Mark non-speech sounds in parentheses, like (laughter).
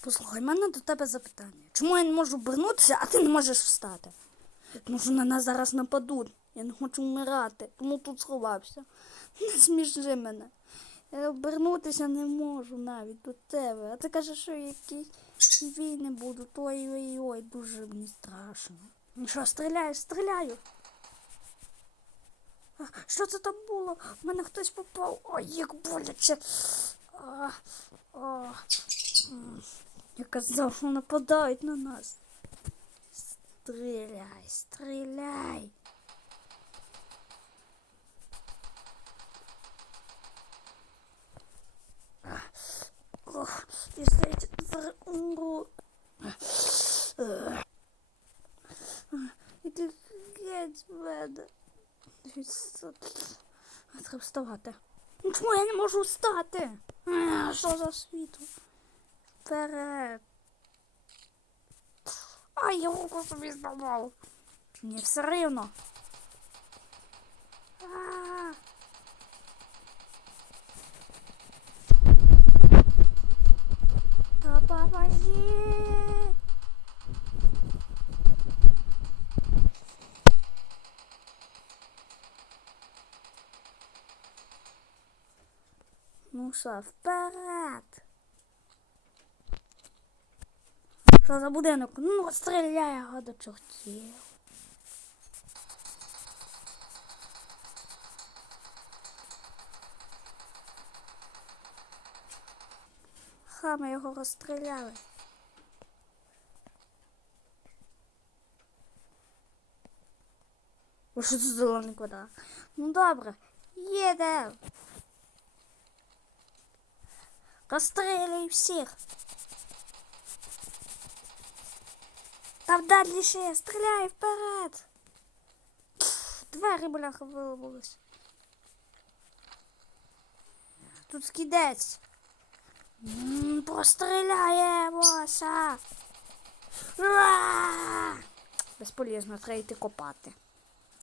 Послухай, в мене до тебе запитання. Чому я не можу обернутися, а ти не можеш встати? Тому що на нас зараз нападуть. Я не хочу вмирати, тому тут сховався. (laughs) Не сміши мене. Я обернутися не можу навіть до тебе. А ти кажеш, що якісь війни будуть. Ой-ой-ой, дуже мені страшно. Ну що, стріляю, стріляю. А, Що це там було? В мене хтось попав. Ой, як боляче. А, а. Я казав, що нападають на нас. Стріляй, стріляй. Ох, умру. Е. Геть з. Треба вставати. Чому я не можу встати? Що за світло? Вперед. Ай, я руку собі зламав. Мені все рівно. А. Та помоги. Ну що, вперед. Що за будинок? Ну, стріляй його до чортів. Ха, ми його розстріляли. О, що це зелений квадрат? Ну добре, їде. Розстрілюй всіх. Там далі стріляй вперед. Двері, бляха, виломились. Тут скидець. Уа! Безполезно, треба йти копати.